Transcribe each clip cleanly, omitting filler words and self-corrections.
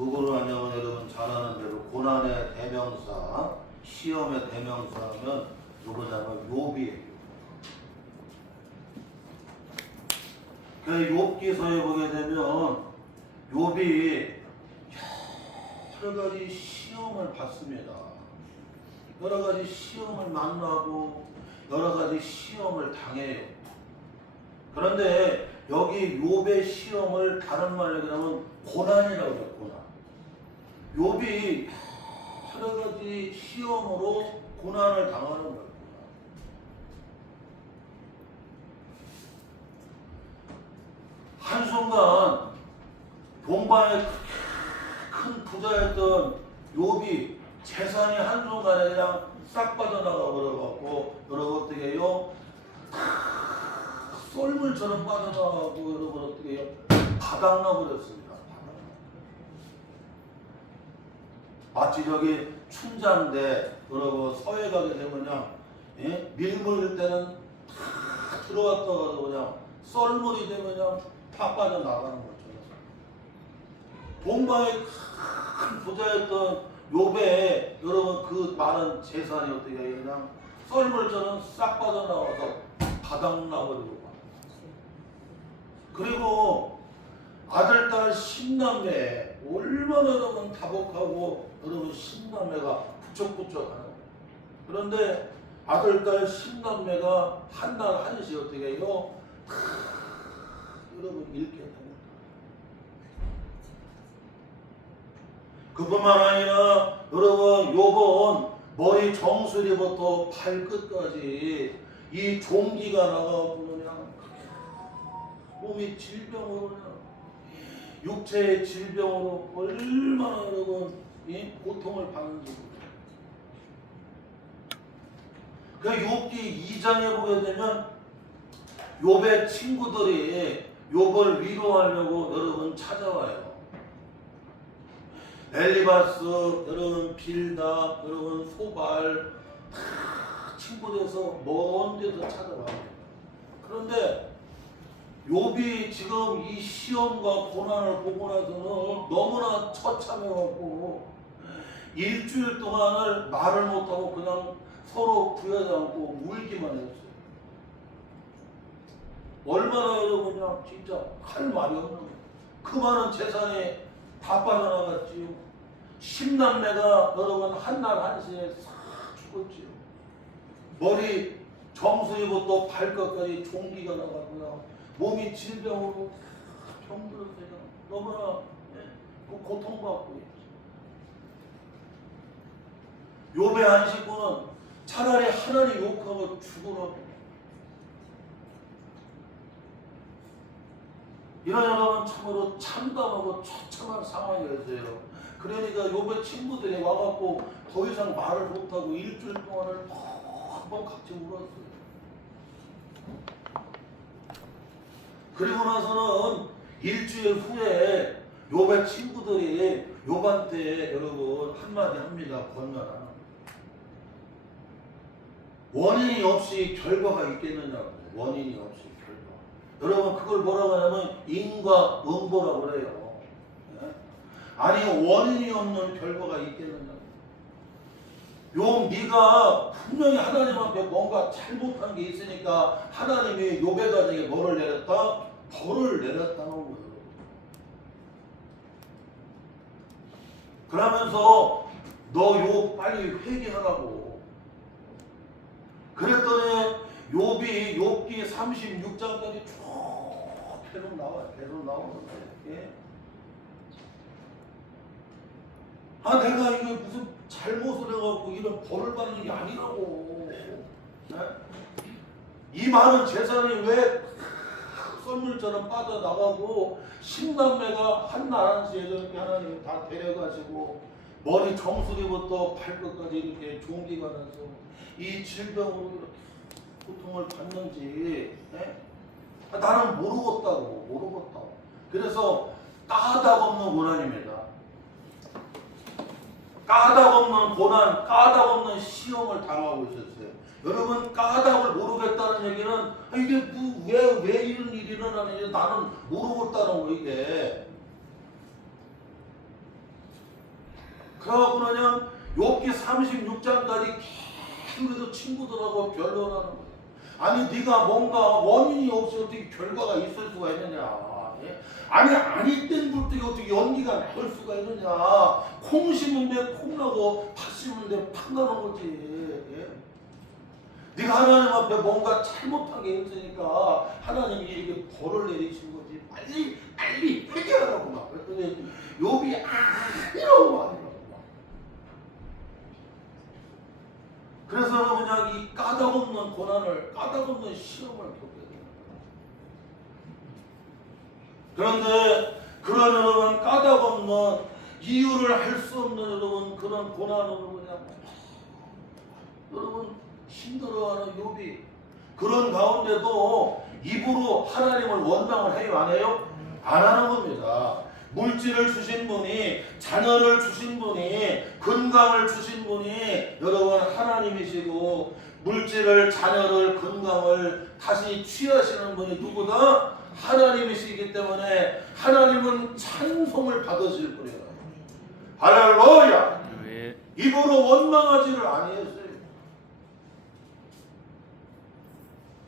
누구를 하냐면 여러분 잘 아는 대로 고난의 대명사, 시험의 대명사하면 누구냐면 욥이에요. 그 욥기서에 보게 되면 욥이 여러 가지 시험을 받습니다. 여러 가지 시험을 만나고 여러 가지 시험을 당해요. 그런데 여기 욥의 시험을 다른 말로 얘기하면 고난이라고 해요. 고난. 욥이 여러 가지 시험으로 고난을 당하는 거예요. 한순간 동방의 큰 부자였던 욥이 재산이 한순간에 그냥 싹 빠져나가 버려갖고 여러분 어떻게 해요? 썰물처럼 빠져나가고 여러분 어떻게 해요? 바닥나 버렸습니다. 마치 저기 춘장대 여러분 서해 가게 되면 그냥 밀물 때는 다 들어왔다가 그냥 썰물이 되면 그냥 다 빠져나가는 것처럼 동방의 큰 부자였던 욥의 여러분 그 많은 재산이 어떻게 해요? 그냥 썰물처럼 싹 빠져나와서 바닥나버리고 그리고 아들, 딸 10남매 얼마나 여러분 다복하고 여러분 10남매가 부쩍부쩍 하는 거예요. 그런데 아들, 딸 10남매가 한날 한시 어떻게 해요? 다 여러분 잃게 됩니다. 그뿐만 아니라 여러분 욥은 머리 정수리부터 발끝까지 이 종기가 나가고 그냥 몸이 질병으로 그냥 육체의 질병으로 얼마나 여러분 고통을 받는지. 그 욥기 2장에 보게 되면 욥의 친구들이 욥을 위로하려고 여러분 찾아와요. 엘리바스, 여러분 빌다, 여러분 소발 다 친구들에서 먼 데서 찾아와요. 그런데 욥이 지금 이 시험과 고난을 보고 나서는 너무나 처참해갖고 일주일 동안을 말을 못하고 그냥 서로 부여지 않고 울기만 했어요. 얼마나 여러분 그냥 진짜 할 말이 없는 거예요. 그 많은 재산이 다 빠져나갔지요. 10남매가 여러분 한날 한시에 싹 죽었지요. 머리 정수리부터 발끝까지 종기가 나가고요. 몸이 질병으로 병들었어요. 너무나 고통받고 있죠. 욥의 한 식구는 차라리 하나님 욕하고 죽으라고. 이런 여러분 참으로 참담하고 처참한 상황이었어요. 그러니까 욥의 친구들이 와갖고 더 이상 말을 못하고 일주일 동안을 한번 같이 울었어요. 그리고 나서는 일주일 후에 욥의 친구들이 욥한테 여러분 한마디 합니다. 권면하는 원인이 없이 결과가 있겠느냐고. 원인이 없이 결과. 여러분 그걸 뭐라고 하냐면 인과 응보라고 그래요. 아니 원인이 없는 결과가 있겠느냐고. 욥 네가 분명히 하나님 앞에 뭔가 잘못한 게 있으니까 하나님이 욥의 가정에 뭐를 내렸다? 벌을 내렸다는 거예요. 그러면서 너 욥 빨리 회개하라고. 그랬더니 욥이 욥기 36장까지 쭉 계속 나와요. 계속 나오는데 내가 이게 무슨 잘못을 해갖고 이런 벌을 받는 게 아니라고. 네? 이 많은 재산이 왜 썰물처럼 빠져나가고 10남매가 한날 한시에 이렇게 하나님 다 데려가시고 머리 정수리부터 발끝까지 이렇게 종기가 나서 이 질병으로 이렇게 고통을 받는지 나는 모르겠다고. 그래서 까닭없는 고난입니다. 까닭없는 고난, 까닭없는 시험을 당하고 있었어요. 여러분 까닭을 모르겠다는 얘기는 이게 왜 이런 일이 일어나는지 나는 모르겠다는 거. 이게 그러고 그냥 욥기 36장까지 계속해서 친구들하고 변론하는 거예요. 아니 네가 뭔가 원인이 없이 어떻게 결과가 있을 수가 있느냐. 예? 아니 아니 땐 불떡이 어떻게 연기가 나올 수가 있느냐. 콩 심은데 콩 나고 팥 심은데 팥 나는 거지. 예? 네가 하나님 앞에 뭔가 잘못한 게 있으니까 하나님이 이렇게 벌을 내리신 거지. 빨리 해결하라고 막 그랬더니 욥이 아니라고. 그래서 그냥 이 까닭없는 고난을, 까닭없는 시험을 겪게 돼요. 그런데 그런 여러분 까닭없는 이유를 할 수 없는 여러분 그런 고난으로 그냥 여러분 힘들어하는 욥이 그런 가운데도 입으로 하나님을 원망을 해요, 안 해요? 안 하는 겁니다. 물질을 주신 분이, 자녀를 주신 분이, 건강을 주신 분이 여러분 하나님이시고 물질을, 자녀를, 건강을 다시 취하시는 분이 누구다? 하나님이시기 때문에 하나님은 찬송을 받으실 거예요. 할렐루야! 입으로 원망하지를 아니했어요.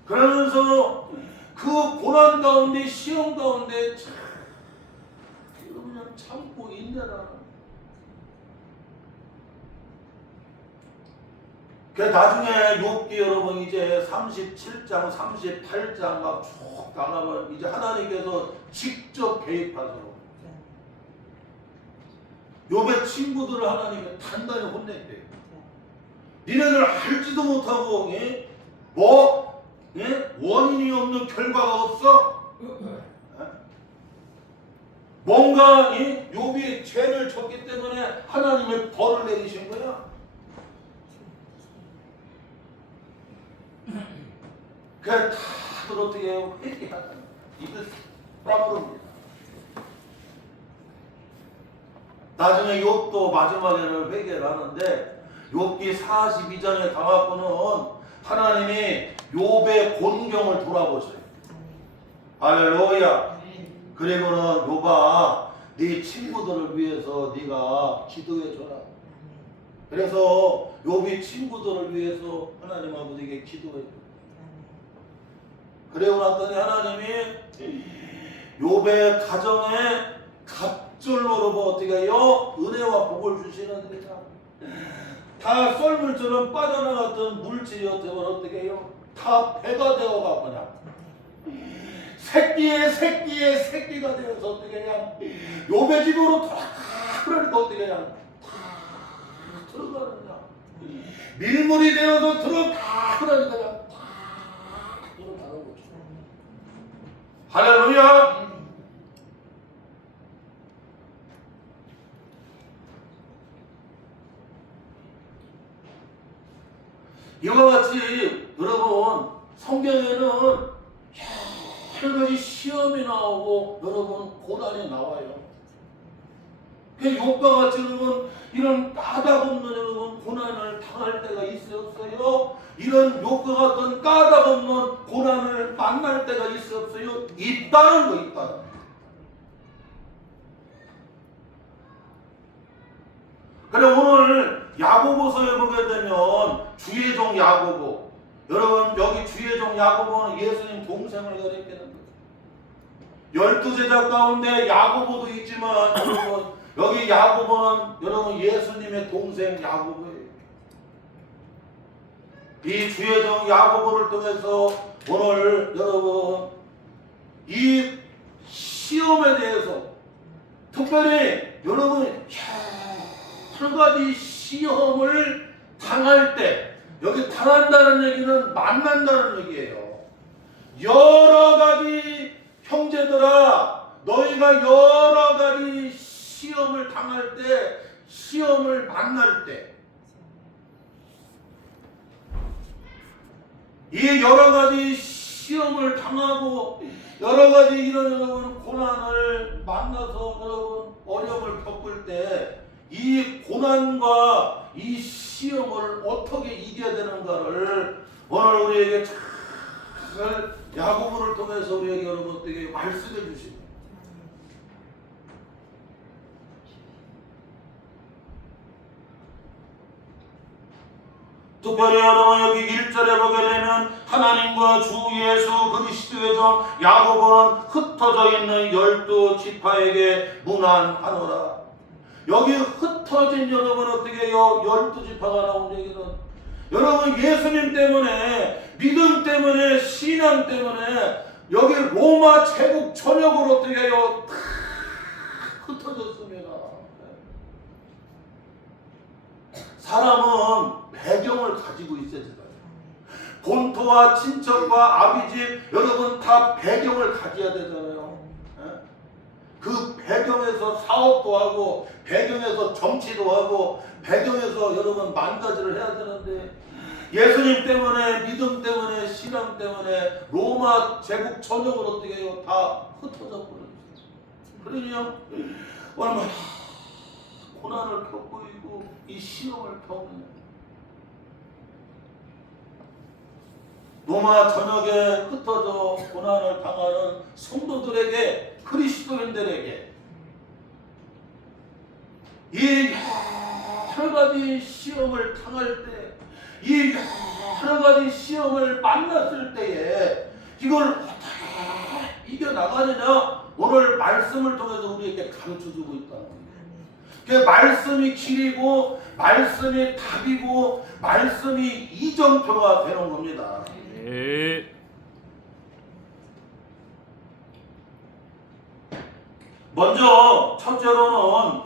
그러면서 그 고난 가운데, 시험 가운데 그냥 참고 인내라. 그 나중에 욥기 여러분 이제 37장, 38장 막 쭉 나가면 이제 하나님께서 직접 개입하셔. 욥의 친구들을 하나님이 단단히 혼냈대요. 니네들 알지도 못하고 예? 뭐 예? 원인이 없는 결과가 없어? 뭔가 욥이 죄를 졌기 때문에 하나님의 벌을 내리신 거야. 그래 다들 어떻게 해요? 회개하는 이걸 까무릅니다. 나중에 욥도 마지막에는 회개를 하는데 욥기 42장에 가갖고는 하나님이 욥의 곤경을 돌아보셔요. 할렐루야. 그리고는 욥아 네 친구들을 위해서 네가 기도해줘라. 그래서 욥이 친구들을 위해서 하나님 아버지에게 기도해줘. 그리고 났더니 하나님이 욥의 가정에 갑절로 어떻게 해요? 은혜와 복을 주시는 데다. 다 썰물처럼 빠져나갔던 물질이었다면 어떻게 해요? 다 배가 되어가거나 새끼가 되어서 어떻게 그냥 욥의 집으로 그러니까 어떻게 그냥 다 들어가느냐. 밀물이 되어서 들어가 그러니까 그냥 다 들어가는 거죠. 할렐루야. 이와 같이 여러분 성경에는 여러 가지 시험이 나오고 여러분 고난이 나와요. 그 욥과 같이 여러분 이런 까닭없는 여러분 고난을 당할 때가 있었어요. 이런 욥과 같은 까닭없는 고난을 만날 때가 있었어요. 있다는 거 있다는 거. 그래 오늘 야고보서에 보게 되면 주의 종 야고보, 여러분 여기 주의 종 야고보는 예수님 동생을 가리키는 거예요. 12제자 가운데 야고보도 있지만 여러분 여기 야고보는 여러분 예수님의 동생 야고보예요. 이 주의 종 야고보를 통해서 오늘 여러분 이 시험에 대해서 특별히 여러분 한 가지 시험을 당할 때, 여기 당한다는 얘기는 만난다는 얘기예요. 여러 가지 형제들아, 너희가 여러 가지 시험을 당할 때, 시험을 만날 때, 이 여러 가지 시험을 당하고 여러 가지 이런 여러분 고난을 만나서 여러분 어려움을 겪을 때 이 고난과 이 시험을 어떻게 이겨야 되는가를 오늘 우리에게 잘 야고보를 통해서 우리에게 여러분들에게 말씀해 주십니다. 특별히 여러분 여기 1절에 보게 되면 하나님과 주 예수 그리스도의 종 야고보는 흩어져 있는 12지파에게 문안하노라. 여기 흩어진 여러분 어떻게 해요? 12지파가 나온 얘기는 여러분 예수님 때문에 믿음 때문에 신앙 때문에 여기 로마 제국 전역으로 어떻게 해요? 다 흩어졌습니다. 사람은 배경을 가지고 있어야 돼요. 본토와 친척과 아비집 여러분 다 배경을 가져야 되잖아요. 그 배경에서 사업도 하고 배경에서 정치도 하고 배경에서 여러분 만가지를 해야 되는데 예수님 때문에 믿음 때문에 신앙 때문에 로마 제국 전역으로 어떻게 해요? 다 흩어져 버렸어요. 그러냐 얼마나 고난을 겪고 있고 이 시험을 겪는 로마 전역에 흩어져 고난을 당하는 성도들에게 그리스도인들에게 이 여러 가지 시험을 당할 때 이 여러 가지 시험을 만났을 때에 이걸 어떻게 이겨나가느냐 오늘 말씀을 통해서 우리에게 가르쳐주고 있다는 거예요. 말씀이 길이고 말씀이 답이고 말씀이 이정표가 되는 겁니다. 먼저 첫째로는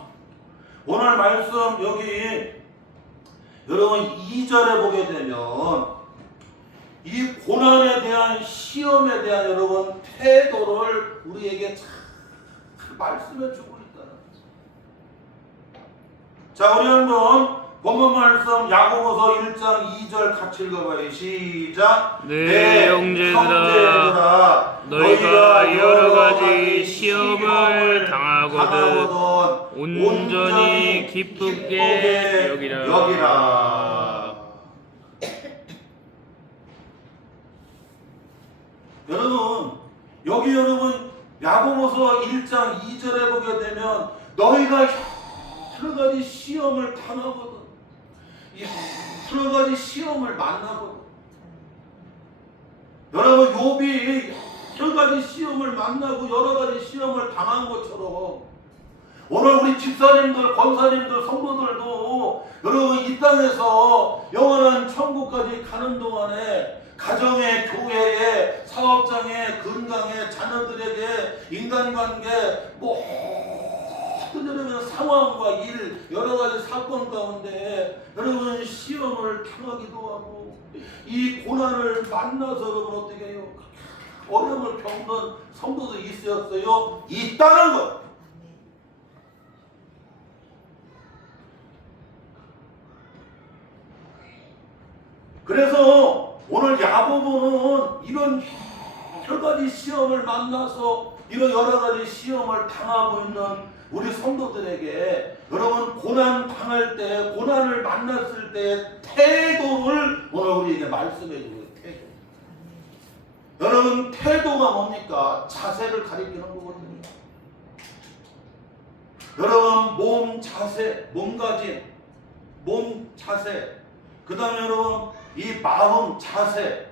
오늘 말씀 여기 여러분 2절에 보게 되면 이 고난에 대한 시험에 대한 여러분 태도를 우리에게 잘 말씀해 주고 있다는 거죠. 자 우리 한번 본문 말씀 야고보서 1장 2절 같이 읽어봐요. 시작. 네, 형제들아 너희가 여러 가지 시험을 당하거든 온전히 기쁘게 여기라. 여러분 여기 여러분 야고보서 1장 2절에 보게 되면 너희가 여러 가지 시험을 당하거든 여러 가지 시험을 만나거든. 여러분 욥이 여러 가지 시험을 만나고 여러 가지 시험을 당한 것처럼 오늘 우리 집사님들, 권사님들, 성도들도 여러분 이 땅에서 영원한 천국까지 가는 동안에 가정에, 교회에, 사업장에, 건강에, 자녀들에게, 인간관계 모든 여러분 상황과 일, 여러 가지 사건 가운데 여러분 시험을 당하기도 하고 이 고난을 만나서 여러분 어떻게 해요? 어려움을 겪는 성도도 있었어요. 있다는 것. 그래서 오늘 야고보는 이런 여러 가지 시험을 만나서 이런 여러 가지 시험을 당하고 있는 우리 성도들에게 여러분 고난 당할 때 고난을 만났을 때 태도를 오늘 우리에게 말씀해 주고 있어요. 태도. 여러분 태도가 뭡니까? 자세를 가리키는 거거든요. 여러분 몸 자세, 몸가짐, 몸 자세, 그 다음에 여러분 이 마음 자세,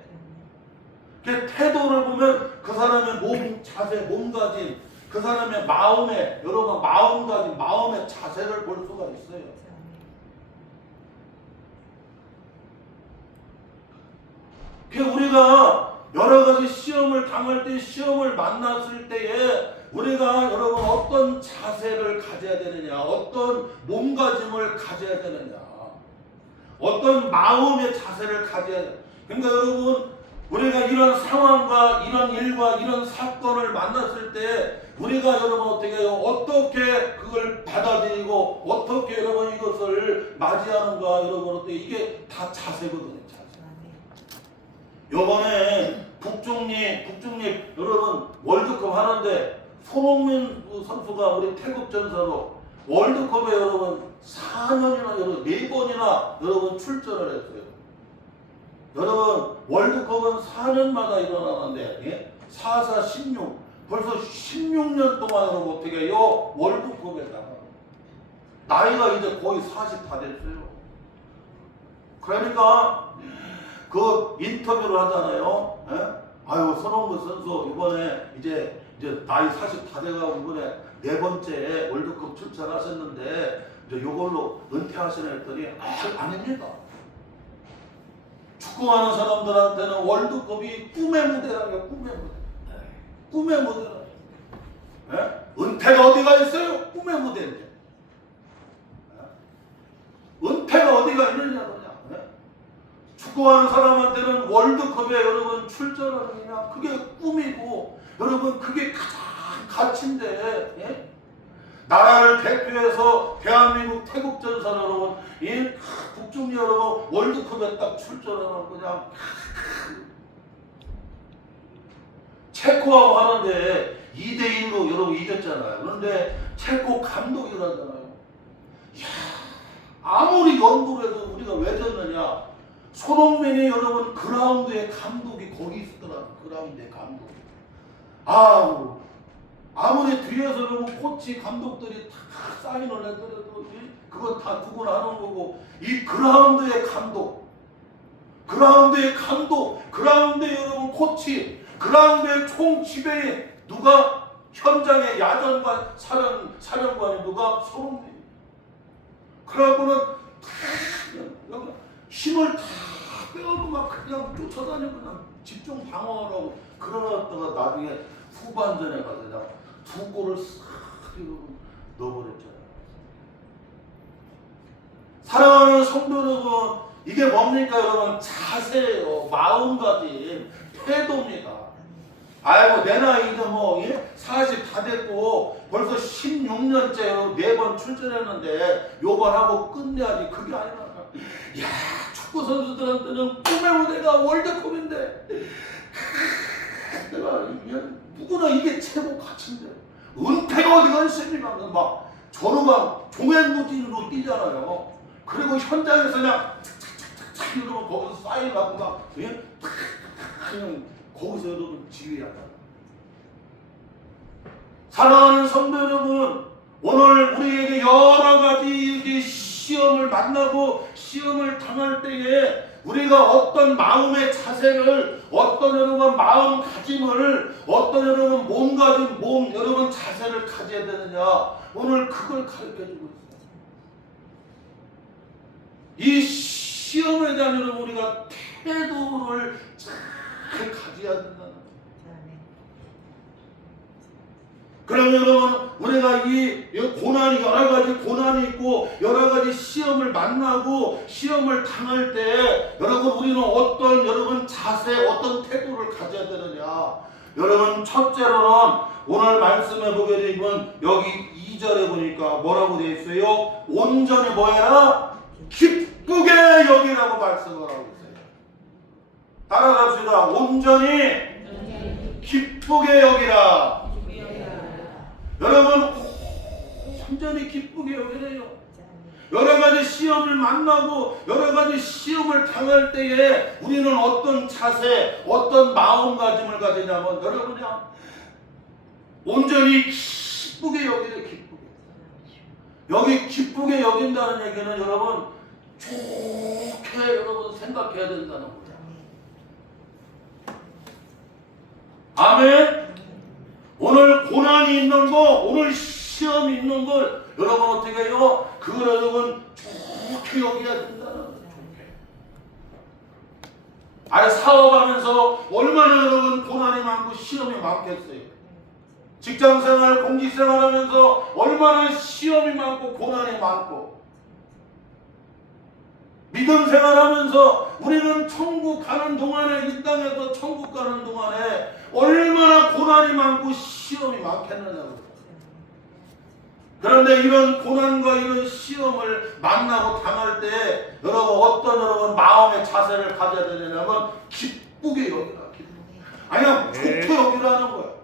그 태도를 보면 그 사람의 몸 자세, 몸가짐, 그 사람의 마음에 여러분 마음가짐, 마음의 자세를 볼 수가 있어요. 그 우리가 여러 가지 시험을 당할 때, 시험을 만났을 때에 우리가 여러분 어떤 자세를 가져야 되느냐, 어떤 몸가짐을 가져야 되느냐, 어떤 마음의 자세를 가져야 되느냐. 그러니까 여러분 우리가 이런 상황과 이런 일과 이런 사건을 만났을 때 우리가 여러분 어떻게 해요? 어떻게 그걸 받아들이고 어떻게 여러분 이것을 맞이하는가 여러분 어떻게 이게 다 자세거든요. 자세. 요번에 북중립 여러분 월드컵 하는데 손흥민 선수가 우리 태국 전사로 월드컵에 여러분 4년이나 여러분 4번이나 여러분 출전을 했어요. 여러분 월드컵은 4년마다 일어나는데 예? 4, 4, 16 벌써 16년 동안 여러분 어떻게 해요? 월드컵에 나가요. 나이가 이제 거의 40 다 됐어요. 그러니까 그 인터뷰를 하잖아요. 예? 아유 손흥민 선수 이번에 이제 나이 40 다 돼가고 이번에 4번째 월드컵 출전하셨는데 이제 요걸로 은퇴하시나 했더니 아닙니다. 축구하는 사람들한테는 월드컵이 꿈의 무대라요. 꿈의 무대. 꿈의 무대라. 예? 은퇴가 어디가 있어요? 꿈의 무대인데. 예? 은퇴가 어디가 있느냐 그냥. 예? 축구하는 사람한테는 월드컵에 여러분 출전하는 그냥 그게 꿈이고 여러분 그게 가장 가치인데. 예? 나라를 대표해서 대한민국 태국전선 여러분 이 국중리 여러분 월드컵에 딱 출전하는 그냥 체코하고 하는데 2대1로 여러분 이겼잖아요. 그런데 체코 감독이라잖아요. 이야, 아무리 연구를 해도 우리가 왜 졌느냐. 손흥민이 여러분 그라운드의 감독이 거기 있었더라. 그라운드의 감독. 아무리 뒤에서 여러분 코치 감독들이 다 사인을 해더라도 그건 다 두고 나눈 거고 이 그라운드의 감독, 그라운드의 여러분 코치, 그라운드의 총 지배인 누가 현장의 야전관 사령관이 누가 손흥민. 그러고는 힘을 다 빼고 막 그냥 쫓아다니고 그냥 집중 방어하라고 그러다가 나중에 후반전에 가서 그냥 2골을 싹 넣어버렸잖아요. 사랑하는 성도 여러분, 이게 뭡니까 여러분? 자세예요. 마음가짐, 태도입니다. 아이고 내 나이도 40 다 됐고 벌써 16년째 4번 출전했는데 요번 하고 끝내야지. 그게 아니라 야 축구 선수들한테는 꿈의 무대가 월드컵인데 내가 누구나 이게 최고 가치인데 은퇴가 어디가 있습니까? 막 저는 막 종횡무진으로 뛰잖아요. 그리고 현장에서 그냥 이러면 거기서 사인하고 막 그냥 거기서 여러분 지휘하다. 사랑하는 성도 여러분, 오늘 우리에게 여러 가지 시험을 만나고 시험을 당할 때에 우리가 어떤 마음의 자세를, 어떤 여러분 마음가짐을, 어떤 여러분 몸가짐, 여러분 자세를 가져야 되느냐, 오늘 그걸 가르쳐주고 있어요. 이 시험에 대한 여러분 우리가 태도를 잘 가져야 된다는 거예요. 그러면 여러분 우리가 이 고난이 여러 가지 고난이 있고 여러 가지 시험을 만나고 시험을 당할 때 여러분 우리는 어떤 여러분 자세, 어떤 태도를 가져야 되느냐. 여러분 첫째로는 오늘 말씀해 보게 되면 여기 2절에 보니까 뭐라고 되어 있어요? 온전히 뭐야? 기쁘게 여기라고 말씀을 하고 있어요. 따라갑시다. 온전히 기쁘게 여기라. 여러분 완전히 기쁘게 여기래요. 여러 가지 시험을 만나고 여러 가지 시험을 당할 때에 우리는 어떤 자세, 어떤 마음가짐을 가지냐면 여러분 그냥 온전히 기쁘게 여기래. 기쁘게. 여기 기쁘게 여긴다는 얘기는 여러분 좋게 여러분 생각해야 된다는 거예요. 아멘. 오늘 고난이 있는 거, 오늘 시험이 있는 걸 여러분 어떻게 해요? 그걸 여러분 좋게 여겨야 된다는 거예요. 아니 사업하면서 얼마나 여러분 고난이 많고 시험이 많겠어요. 직장생활, 공직생활 하면서 얼마나 시험이 많고 고난이 많고 믿음 생활하면서 우리는 천국 가는 동안에 이 땅에서 천국 가는 동안에 얼마나 고난이 많고 시험이 많겠느냐고. 그런데 이런 고난과 이런 시험을 만나고 당할 때 여러분 어떤 여러분 마음의 자세를 가져야 되냐면 기쁘게 여기라. 아니야 좋게 여기라는 거야.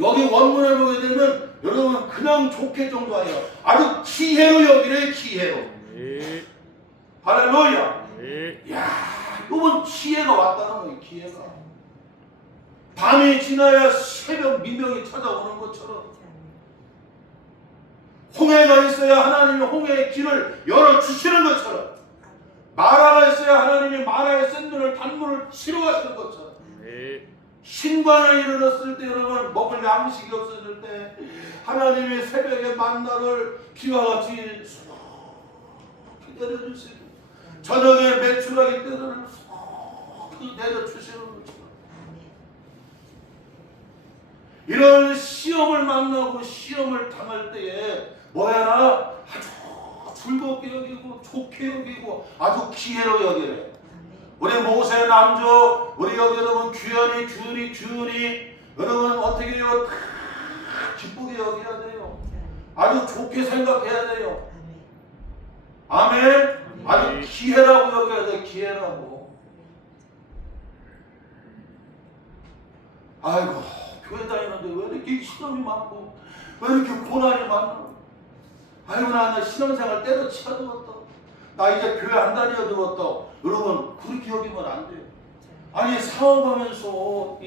여기 원문에 보게 되면 여러분 그냥 좋게 정도 아니야. 아주 기회로 여기래. 기회로. 할렐루야. 야, 이번 기회가 왔다는 거예요. 기회가. 밤이 지나야 새벽 미명이 찾아오는 것처럼 홍해가 있어야 하나님이 홍해의 길을 열어주시는 것처럼 마라가 있어야 하나님이 마라의 생명을 단물을 싫어하시는 것처럼 네. 신관을 이르렀을 때 여러분 먹을 양식이 없어질 때 하나님의 새벽에 만나를 비와 같이 내려주시고 저녁에 매출하기 때를 내려주시는 것처럼 이런 시험을 만나고 시험을 당할 때에 뭐야나 아주 즐겁게 여기고 좋게 여기고 아주 기회로 여기래. 우리 모세 남조 우리 여기 여러분 규현이 여러분 어떻게 해요? 다 기쁘게 여겨야 돼요. 아주 좋게 생각해야 돼요. 아멘. 아주 기회라고 여겨야 돼. 기회라고. 아이고 교회 다니는데 왜 이렇게 시험이 많고 왜 이렇게 고난이 많나. 아이고 나 신앙생활 때려치워 두었다. 나 이제 교회 안 다녀 두었다. 여러분 그렇게 여기면 안 돼요. 아니 사업하면서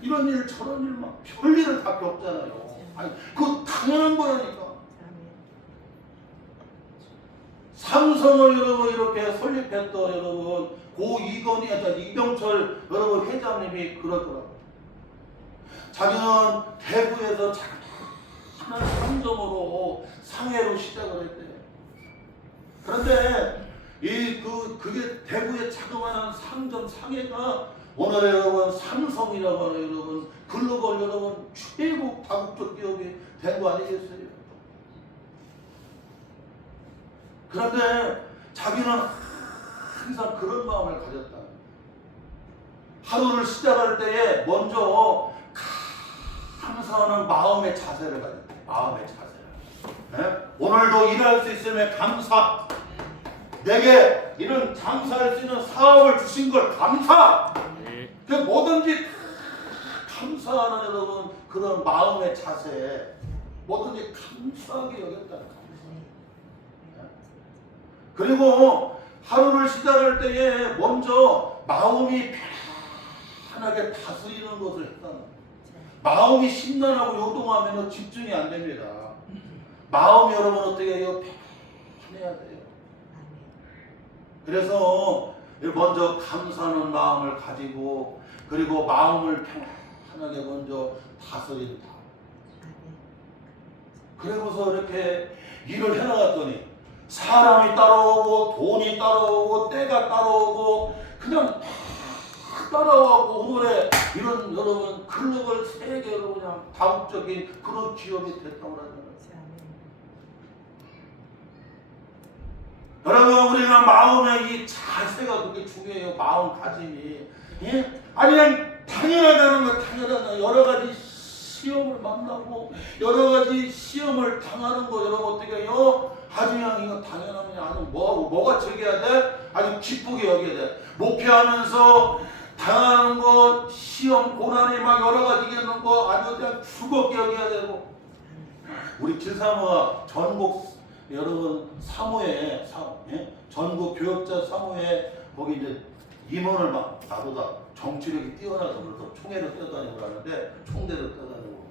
이런 일 저런 일 막 별일을 다 겪잖아요. 아니 그거 당연한 거라니까. 삼성을 여러분 이렇게 설립했던 여러분 고 이병철 여러분 회장님이 그러더라고요. 자기는 대구에서 작은 상점으로 상해로 시작을 했대요. 그런데 그게 대구의 자그마한 상점 상해가 오늘 여러분 삼성이라고 하는 여러분 글로벌 여러분 최고 다국적 기업이 된 거 아니겠어요? 그런데 자기는 항상 그런 마음을 가졌다. 하루를 시작할 때에 먼저 감사하는 마음의 자세를 가졌다. 마음의 자세를. 네? 오늘도 일할 수 있음에 감사. 내게 이런 장사할 수 있는 사업을 주신 걸 감사. 그 뭐든지 감사하는 여러분 그런 마음의 자세. 뭐든지 감사하게 여겼다. 그리고 하루를 시작할 때에 먼저 마음이 편하게 다스리는 것을 했다. 마음이 심란하고 요동하면 집중이 안 됩니다. 마음이 여러분 어떻게 해요? 편해야 돼요. 그래서 먼저 감사하는 마음을 가지고 그리고 마음을 편하게 먼저 다스린다. 그러고서 이렇게 일을 해나갔더니 사람이 따라오고 돈이 따라오고 때가 따라오고 그냥 따라와고 오늘의 이런 여러분 글로벌 세계로 그냥 다국적인 그런 기업이 됐다고 하잖아요. 여러분 우리가 마음의 이 자세가 그렇게 중요해요. 마음가짐이. 예? 아니 그냥 당연하다는 거 당연하다. 여러 가지 시험을 만나고 여러 가지 시험을 당하는 거 여러분 어떻게 해요? 아주 그냥 이거 당연하면 아주 뭐가 즐겨야 돼? 아주 기쁘게 여겨야 돼. 목회하면서 당하는 거 시험 고난이 막 여러 가지 있는 거 아주 그냥 즐겁게 여겨야 되고 우리 길사모가 전국 여러분 사모에 전국 교역자 사모에 거기 이제 임원을 막 나보다 정치력이 뛰어나서 그래서 총회를 뛰어다니고 하는데 총대를 뛰어다니고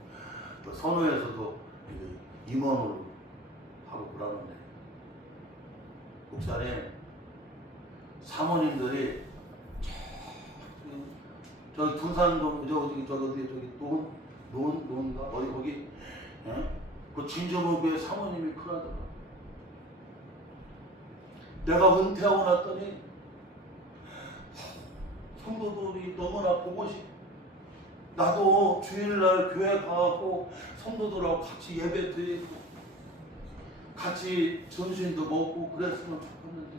그 선호에서도 임원을 하고 그러는데 목사님 사모님들이 저 둔산동 저기 논가 어디 거기 그 진주목교회 사모님이 그러더라. 내가 은퇴하고 났더니 성도들이 너무나 보고 싶. 나도 주일날 교회 가고 성도들하고 같이 예배 드리고 같이 점심도 먹고 그랬으면 좋겠는데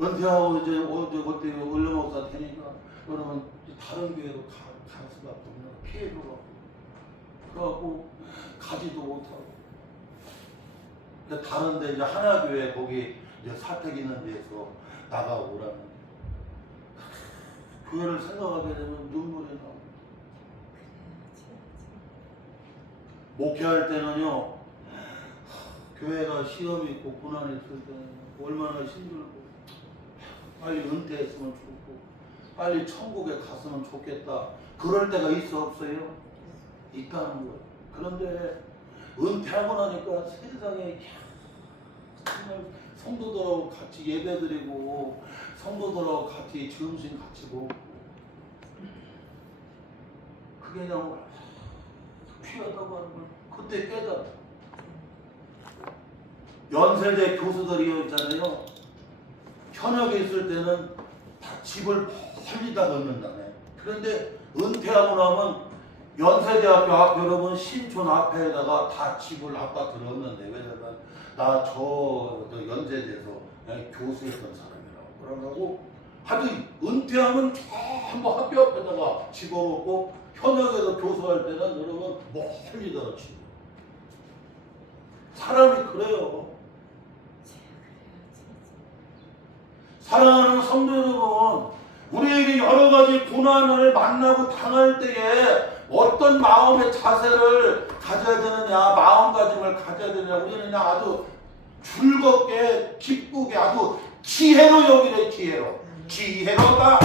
은퇴하고 이제 어때 원로목사 되니까 여러분 다른 교회로 갈 수밖에 없는 피해를 받고 그래갖고 가지도 못하고 다른데 이제 하나교회 거기 이제 사택 있는 데서 나가오라는 교회를 생각하게 되면 눈물이 나옵니다. 목회할 때는요 교회가 시험이 있고 고난이 있을 때는 얼마나 힘들고 빨리 은퇴했으면 좋고 빨리 천국에 갔으면 좋겠다. 그럴 때가 있어 없어요? 있다는 거예요. 그런데 은퇴하고 나니까 세상에 정말 성도들하고 같이 예배드리고 성도들하고 같이 점심 같이 먹고 그게 그냥 귀하다고 하는 걸 그때 깨달아. 연세대 교수들이 있잖아요. 현역에 있을 때는 다 집을 멀리 다 넣는다네. 그런데 은퇴하고 나면 연세대학교 앞 여러분 신촌 앞에다가 다 집을 아파트를 얻는데 왜냐면 나 저 연세대에서 교수였던 사람이라고 그러고 하여튼 은퇴하면 전부 학교 앞에다가 집어먹고 현역에서 교수할 때는 여러분 멀리다가 집어. 사람이 그래요. 사랑하는 성도 여러분, 우리에게 여러 가지 고난을 만나고 당할 때에 어떤 마음의 자세를 가져야 되느냐, 마음가짐을 가져야 되느냐, 우리는 그냥 아주 즐겁게, 기쁘게, 아주 기회로 여기래, 기회로. 기회로다,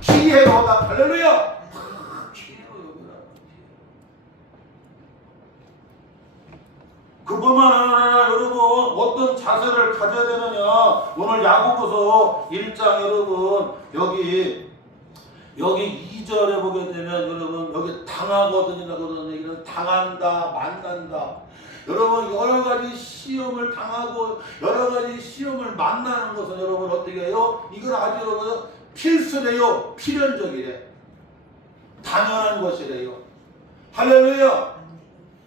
기회로다, 할렐루야! 기회로 여기라. 그뿐만 아니라 여러분 어떤 자세를 가져야 되느냐, 오늘 야고보서 1장 여러분 여기 2절에 보게 되면 여러분 여기 당하거든이라고 얘기는 당한다, 만난다. 여러분 여러 가지 시험을 당하고 여러 가지 시험을 만나는 것은 여러분 어떻게 해요? 이걸 아주 여러분 필수래요. 필연적이래. 당연한 것이래요. 할렐루야.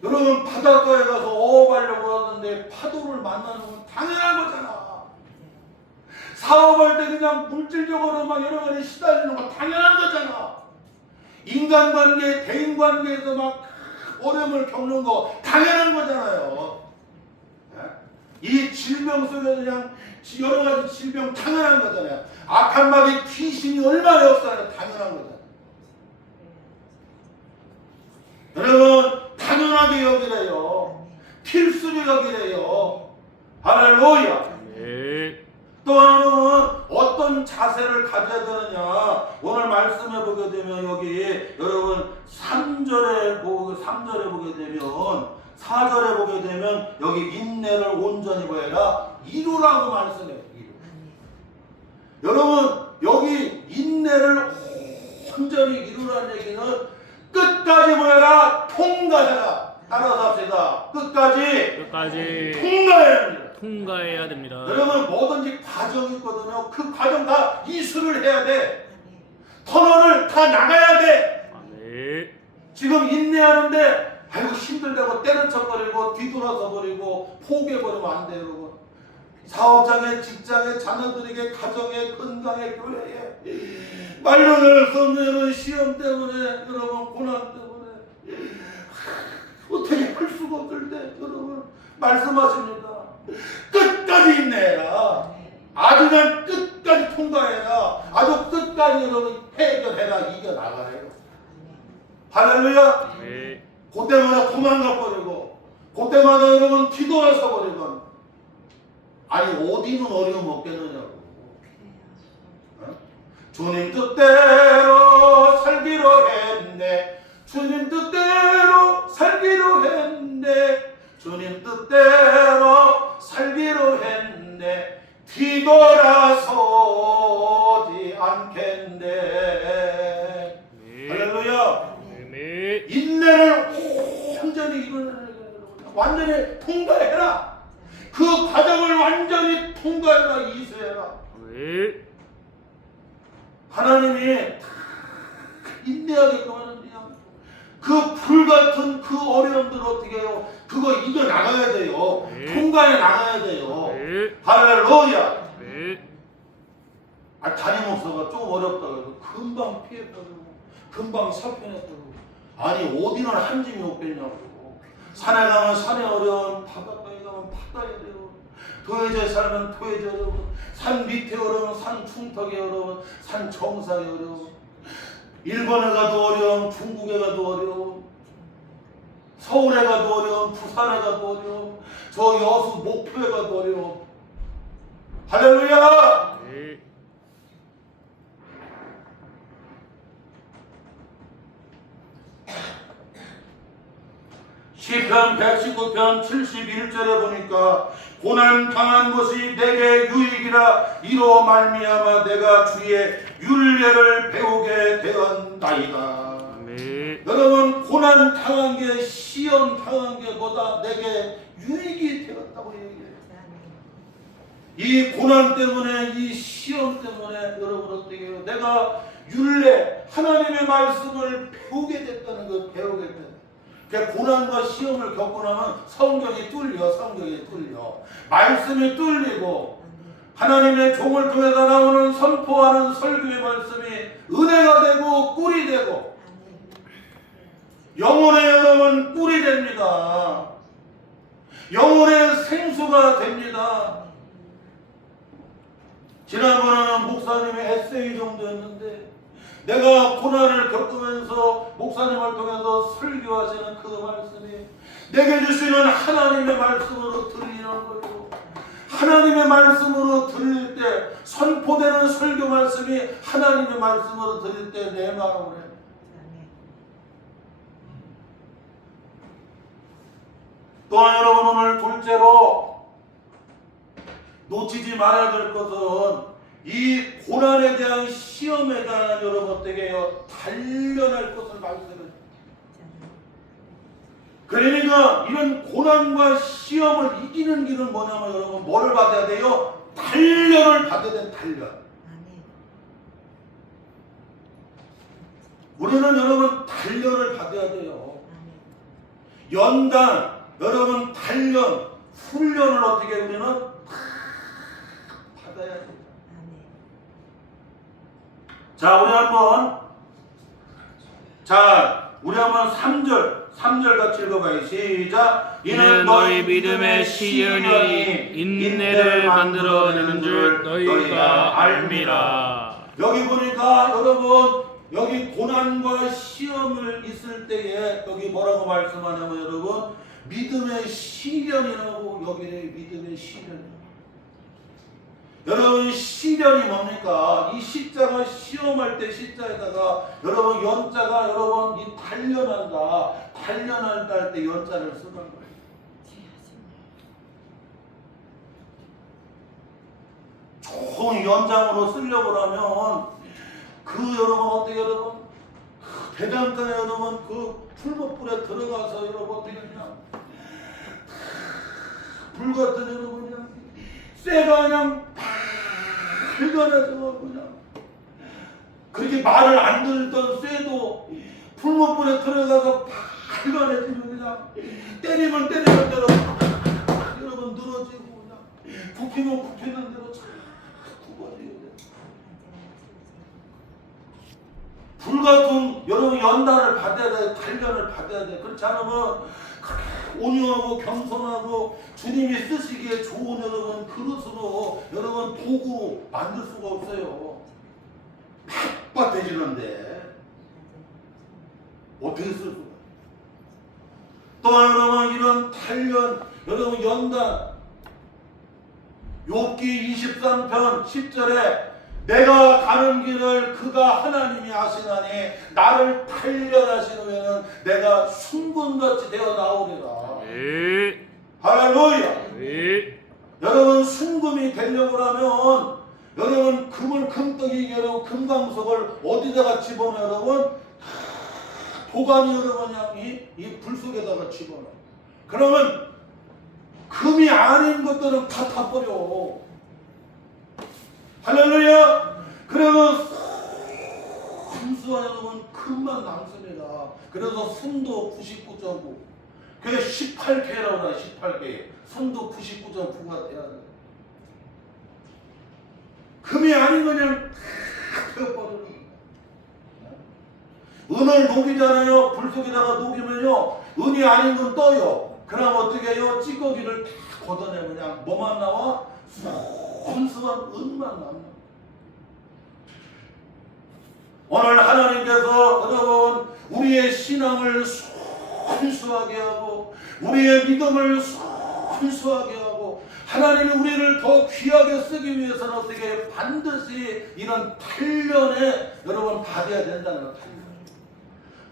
여러분 바닷가에 가서 어업하려고 하는데 파도를 만나는 건 당연한 거잖아. 사업할 때 그냥 물질적으로 막 여러 가지 시달리는 건 당연한 거잖아. 인간관계, 대인관계에서 막 어려움을 겪는 거 당연한 거잖아요. 이 질병 속에서 그냥 여러 가지 질병 당연한 거잖아요. 악한 마귀 귀신이 얼마나 역사하는 당연한 거잖아요. 여러분 당연하게 여기래요. 필수로 여기래요. 할렐루야. 네. 또 하나는 어떤 자세를 가져야 되느냐. 오늘 말씀해 보게 되면 여기 여러분 3절에 보게 되면 4절에 보게 되면 여기 인내를 온전히 보여라 이루라고 말씀해요. 이루. 여러분 여기 인내를 온전히 이루라는 얘기는 끝까지 보여라 통과해라. 따라서 합시다. 끝까지 통과해야 합니다. 통과해야 됩니다. 여러분 뭐든지 과정이 있거든요. 그 과정 다 이수를 해야 돼. 터널을 다 나가야 돼. 네. 지금 인내하는데 아이고 힘들다고 때려쳐버리고 뒤돌아서 버리고 포기해버리면 안 돼요. 여러분. 사업장에 직장에 자녀들에게 가정에 건강에 교회에 말려낼 수 없는 시험 때문에 여러분 고난 때문에 어떻게 할 수가 없을 때 여러분 말씀하십니다. 끝까지 인내해라. 아주 그냥 끝까지 통과해라. 아주 끝까지 여러분 해결해라. 이겨나가래요. 할렐루야. 네. 그때마다 도망가 버리고 그때마다 여러분 뒤돌아서 버리건 아니 어디는 어려움 없겠느냐고. 주님 뜻대로 살기로 했네. 주님 뜻대로 살기로 했네. 주님 뜻대로 살기로 했네. 뒤돌아서지 않겠네. 네. 할렐루야. 네. 인내를 완전히 완전히 통과해라. 그 과정을 완전히 통과해라. 이수해라. 네. 하나님이 인내하게끔 하는데요. 그 불같은 그 어려움들을 어떻게 해요? 그거 이겨나가야 돼요. 네. 통과해 나가야 돼요. 네. 할렐루야. 네. 담임 목사가 좀 어렵다고 해서 금방 피했다고 금방 사표냈다고. 아니 어디는 한 짐이 없겠냐고. 산에 가면 산에 어려움, 바닷가에 가면 바다에 어려움, 도해지에 살면 도해지 어려움, 산 밑에 어려움, 산 충턱에 어려움, 산 정상에 어려움, 일본에 가도 어려움, 중국에 가도 어려움, 서울에 가도 어려움, 부산에 가도 어려움, 저 여수 목표에 가도 어려움. 할렐루야. 네. 시편 119편 71절에 보니까 고난 당한 것이 내게 유익이라 이로 말미암아 내가 주의 율례를 배우게 되었나이다. 아멘. 여러분 고난 당한 게 시험 당한 게 보다 내게 유익이 되었다고 얘기해요. 이 고난 때문에 이 시험 때문에 여러분 어떻게 해요? 내가 율례 하나님의 말씀을 배우게 됐다는 거 배우게 됐다. 그러니까 고난과 시험을 겪고 나면 성경이 뚫려 말씀이 뚫리고 하나님의 종을 통해서 나오는 선포하는 설교의 말씀이 은혜가 되고 꿀이 되고 영혼의 여러분 꿀이 됩니다. 영혼의 생수가 됩니다. 지난번에는 목사님의 에세이 정도였는데 내가 고난을 겪으면서 목사님을 통해서 설교하시는 그 말씀이 내게 주시는 하나님의 말씀으로 들리는 거예요. 하나님의 말씀으로 들릴 때 선포되는 설교 말씀이 하나님의 말씀으로 들릴 때 내 마음에 또한 여러분 오늘 둘째로 놓치지 말아야 될 것은 이 고난에 대한 시험에 대한 여러분 어떻게 해요? 단련할 것을 말씀해요. 그러니까 이런 고난과 시험을 이기는 길은 뭐냐면 여러분 뭐를 받아야 돼요? 단련을 받아야 돼요. 단련. 우리는 여러분 단련을 받아야 돼요. 연단 여러분 단련 훈련을 어떻게 우리는 받아야 돼요. 자, 우리 한번 3절 같이 읽어봐요. 시작. 이는 너희 믿음의 시련이 인내를 만들어내는 줄 너희가 알미라. 여기 보니까 여러분 여기 고난과 시험을 있을 때에 여기 뭐라고 말씀하냐면 여러분 믿음의 시련이라고 여기에 믿음의 시련. 여러분 시련이 뭡니까? 이 시자가 시험할 때 시자에다가 여러분 연자가 여러분 이 단련한다 할 때 연자를 쓰는 거예요. 좋은 연장으로 쓰려고 하면 그 여러분 어떻게 여러분 대장간에 여러분 그 풀목불에 들어가서 여러분 어떻게 하냐 불 같은 여러분 그냥 쇠가 그냥 긁어내서 그냥 그렇게 말을 안 듣던 쇠도 풀목불에 들어가서 긁어내지면 그냥 때리면 때려 여러분 늘어지고 그냥 굽히면 굽히는 대로 굽어지게 돼. 불같은 여러분 연단을 받아야 돼. 단련을 받아야 돼. 그렇지 않으면 온유하고 겸손하고 주님이 쓰시기에 좋은 여러분 그릇으로 여러분 도구 만들 수가 없어요. 빳빳해지는데 어떻게 쓸 수가? 또한 여러분 이런 단련 여러분 연단 욥기 23편 10절에 내가 가는 길을 그가 하나님이 아시나니 나를 단련하신 후에는 내가 순금같이 되어 나오리라. 네. 할렐루야. 네. 여러분 순금이 되려고 하면 여러분 금을 금떡이 여러분 금강석을 어디다가 집어넣어 여러분 도가니 여러분 향이 이 불 속에다가 집어넣어. 그러면 금이 아닌 것들은 다 타버려. 할렐루야. 그래서 순수한 여러분 금만 남습니다. 그래서 순도 99.9 그게 18K라고 해요. 18K 순도 99.9가 돼야 돼. 금이 아닌 그냥 태워버리는 거예요. 은을 녹이잖아요. 불 속에다가 녹이면요 은이 아닌 건 떠요. 그럼 어떻게 해요? 찌꺼기를 다 걷어내면 그냥 뭐만 나와? 순수한 은만 나옵니다. 오늘 하나님께서 여러분 우리의 신앙을 순수하게 하고 우리의 믿음을 순수하게 하고 하나님이 우리를 더 귀하게 쓰기 위해서는 어떻게 반드시 이런 단련에 여러분 받아야 된다는 거예요.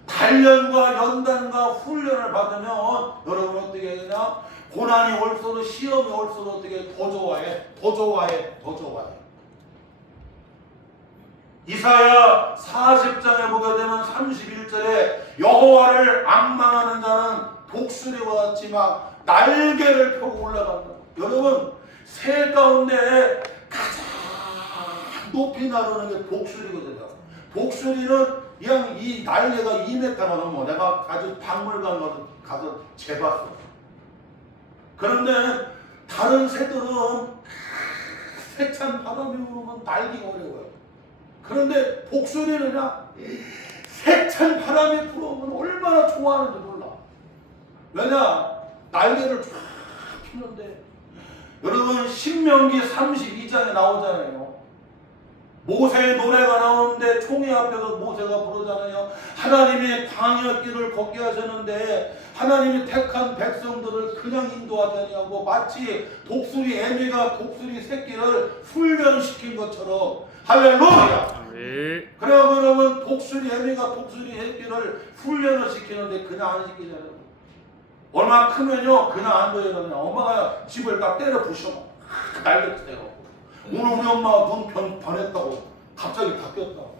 단련과 연단과 훈련을 받으면 여러분 어떻게 되냐? 고난이 올수록 시험이 올수록 어떻게 더 좋아해? 더 좋아해? 더 좋아해. 이사야 40장에 보게 되면 31절에 여호와를 앙망하는 자는 독수리와 같이 막 날개를 펴고 올라간다. 여러분 새 가운데 가장 높이 나르는 게 독수리거든요. 독수리는 그냥 이 날개가 2m가 넘어. 내가 아주 박물관 가서 재봤어. 그런데 다른 새들은 세찬 바람이 불면 날기가 어려워요. 그런데 독수리는 그냥 세찬 바람이 불어오면 얼마나 좋아하는지 몰라. 왜냐? 날개를 쫙 피는데 여러분 신명기 32장에 나오잖아요. 모세의 노래가 나오는데 총회 앞에서 모세가 부르잖아요. 하나님이 광야길을 걷게 하셨는데 하나님이 택한 백성들을 그냥 인도하지 아니하고 마치 독수리 애미가 독수리 새끼를 훈련시킨 것처럼 할렐루야. 아멘. 그래야 그러면 독수리 애미가 독수리 새끼를 훈련을 시키는데 그냥 안 시키잖아요. 얼마 크면요 그냥 안 둬요. 그냥 엄마가 집을 딱 때려 부셔 날개 떼고 오늘 우리 엄마가 눈 변했다고 갑자기 바뀌었다고.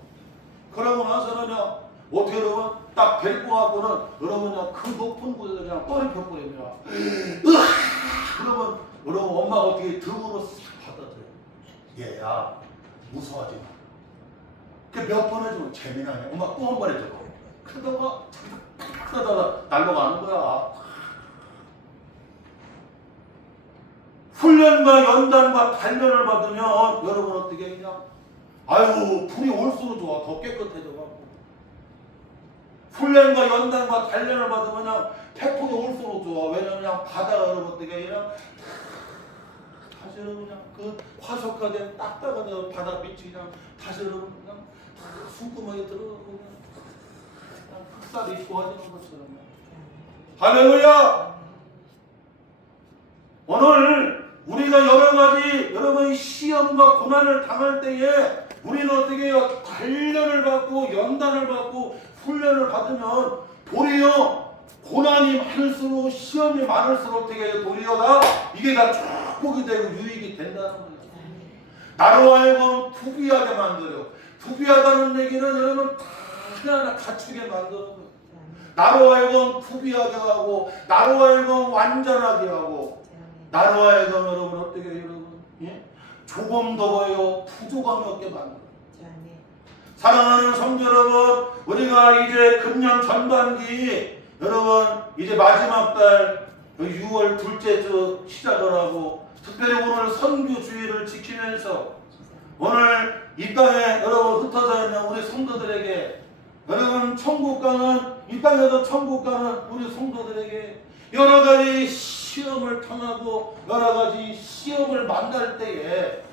그러고 나서는 어떻게 여러분 딱 데리고 가고는 여러분 그 높은 곳에 그냥 떨어져 버립니다. 그러면 여러분 엄마가 어떻게 등으로 싹 받아들여요. 얘야 무서워하지 마. 몇 번 해주면 재미나네. 엄마 또 한 번 해줘. 그러다가 날아가는 거야. 훈련과 연단과 단련을 받으면 여러분 어떻게 했냐? 아유 불이 올수록 좋아. 더 깨끗해져가지고. 훈련과 연단과 단련을 받으면 그냥 태풍이 올수록 좋아. 왜냐면 바다가 여러분 어떻게 그냥 다시 여러분 그냥 그 화석화된 딱딱한 바다 밑이 그냥 다시 여러분 그냥 숨구멍에 들어가고 그냥 흑살이 좋아지는 것처럼. 할렐루야! 오늘 우리가 여러 가지 여러분 시험과 고난을 당할 때에 우리는 어떻게 해요? 단련을 받고 연단을 받고 훈련을 받으면 도리어 고난이 많을수록 시험이 많을수록 어떻게 해요? 도리어가 이게 다 축복이 되고 유익이 된다는 거예요. 나로 하여금 부귀하게 만들어요. 부귀하다는 얘기는 여러분 다 하나하나 갖추게 만드는 거예요. 나로 하여금 부귀하게 하고 나로 하여금 완전하게 하고 나로 하여금 여러분 어떻게 해요, 여러분? 예? 조금 더 보여 부족함이 없게 만들어요. 사랑하는 성도 여러분, 우리가 이제 금년 전반기 여러분 이제 마지막 달 6월 둘째 주 시작을 하고 특별히 오늘 선교 주일을 지키면서 오늘 이 땅에 여러분 흩어져 있는 우리 성도들에게 여러분 천국 가는 이 땅에서 천국 가는 우리 성도들에게 여러 가지 시험을 당하고 여러 가지 시험을 만날 때에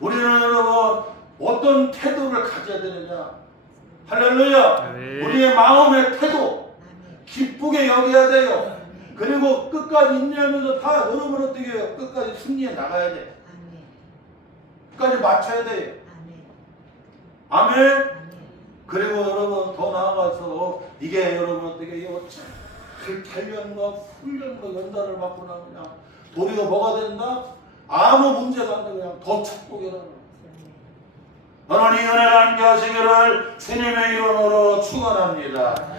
우리는 여러분 어떤 태도를 가져야 되느냐? 할렐루야! 네. 우리의 마음의 태도 기쁘게 여겨야 돼요. 그리고 끝까지 인내하면서 다 여러분 어떻게 해요? 끝까지 승리해 나가야 돼. 끝까지 맞춰야 돼요. 아멘. 그리고 여러분 더 나아가서 이게 여러분 어떻게 해요? 그 단련과 훈련과 연단을 받고 나면 도리어 뭐가 된다? 아무 문제가 안 돼. 그냥 더 축복이 나는 거예요. 하나님 은혜를 함께 하시기를 주님의 이름으로 축원합니다.